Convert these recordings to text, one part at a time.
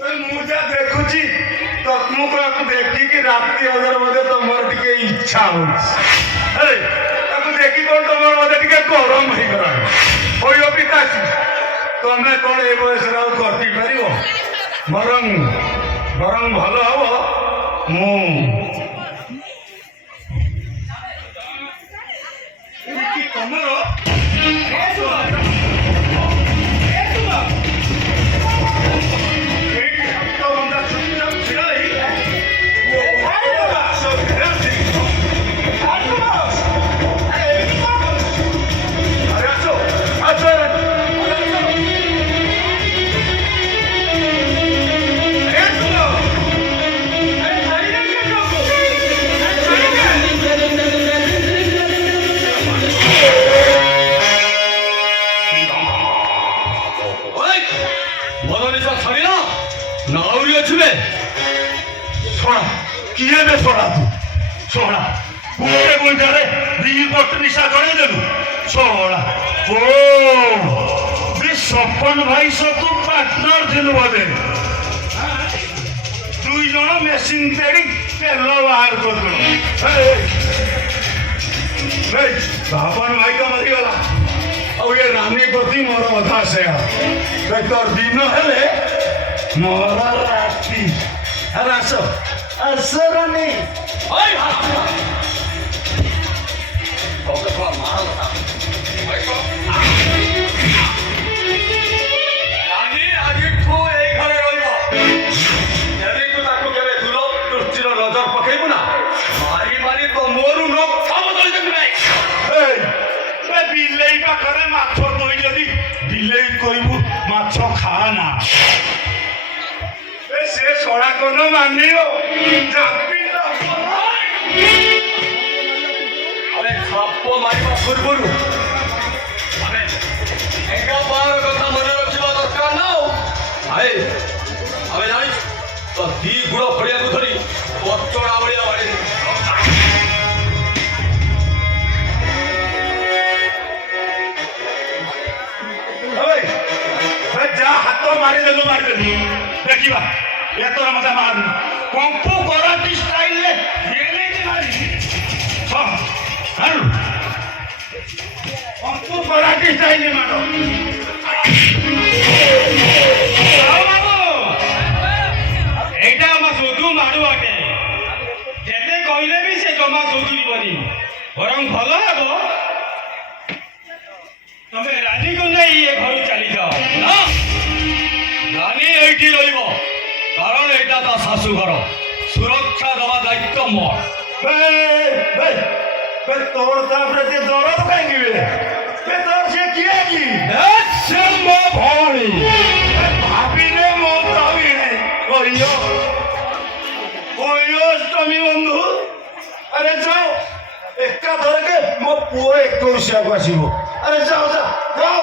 ମୁଁ ଯାହା ଦେଖୁଛି ତମକୁ ଦେଖିକି ରାତି ଅଧର ମଧ୍ୟ ତମର ଟିକେ ଇଚ୍ଛା ହଉଛି। ତାକୁ ଦେଖି କଣ ତମର ମଧ୍ୟ ଟିକେ ଗରମ ହେଇଗଲାଣି। ହୋଇବ ପିତାଶ୍ରୀ ତମେ କଣ ଏ ବୟସରେ ଆଉ କଟି ପାରିବ? ବରଂ ବରଂ ଭଲ ହବ ମୁଁ ତମର किए बे सोड़ा तू सोड़ा गुटे गुंटारे दी कोट निशा जणे देलु सोड़ा ओ बे सपन भाई सो तू पार्टनर दिलु बदे दुई जण मेसिन तेरी तेल बाहर कर दो ए बापन भाई का मरी गला और ये रानी प्रति मोर अधा से तोर दिन हेले मोर राती रासो असरनी ओए ओके थोड़ा मारो बता रानी आज ठो ए घरे रहइबो यदि तू ताको केबे दूर दृष्टिर नजर पकेइबो ना मारी मारी तो मोरु न बदल देबे नाही ए बिलेई पाखरे माछ तोई जदी बिलेई कइबू माछ खा ना से सोड़ा कोनो मानियो अरे खापो मारिबा पूर्वरु अरे एका बार कथा मने रखिबा दरकार ना आए अबे जानि तो दी गुड़ फड़िया को धरी बच्चड़ा बड़िया बाड़ी ओए जा हाथ मारी देलु देखिबा ये तो मजा मार पंपू कराटी स्टाइल ले ये ले जे मारी हां हर पंपू कराटी स्टाइल ले मारो आओ बाबू एटा हम सुदु मारू आटे जेते कइले भी से जमा सुदुरी बनी बरं भलो हेबो तमे रानी को नहीं ये घर चली जाओ ना रानी एठी रहिबो कारण एटा ता सासू घर सुरक्षा दवा दायित्व मोर बे तोर ता प्रति दरद कांगी बे तोर से किए की से मो भौणी भाभी ने मो तावी ने कोइयो अष्टमी बंधु अरे जाओ एका धर के मो पुओ 21 को आसीबो अरे जाओ जाओ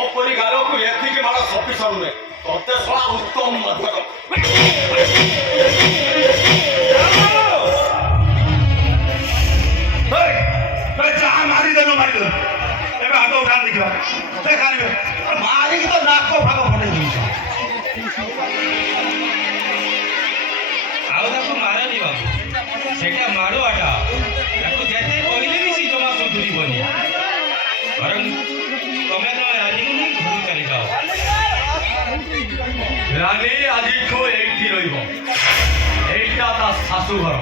ओपरी गालो को एथि के मारा ऑफिसर में तोते सला उत्तम मत हे जहां मारी देनो एबे हाथ उठा देखिबा ते खानिबे मारी की तो नाक को भाग फटे दी आउ ताको मारनी बाबू सेटा मारो आटा ताको जेते कइले भी सी जमा सुधुरी बनी बरं तमे तो रानी को नहीं घर चली जाओ रानी आज ठो एठी रहिबो एटा ता सासू घर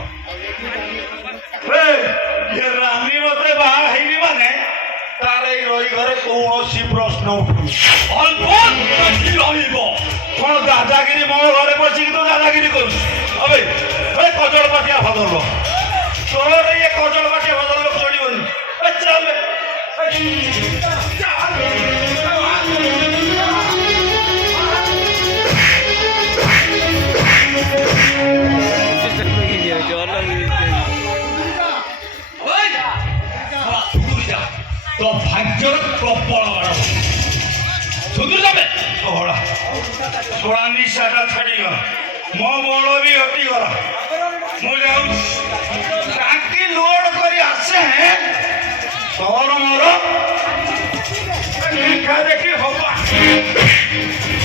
ये रानी मते बाहर हेबी माने तारे रही घरे कोनोसी प्रश्न उठु अल्पन की रहिबो कोन दादागिरी मो घरे बसी कि तो दादागिरी करू अबे ए कजळ पाटिया भदरलो तोर ये कजळ पाटिया भदरलो चढिबनी ए चल तो भाग्यर प्रबल सुधुर जाबे सोड़ा सोड़ा निशाटा छाड़ीगला मो बड़ भी हटिगला मु जाऊ टाकी लोड करी आसे हैं तोर मोर ଦେଖା ଦେଖି ହବା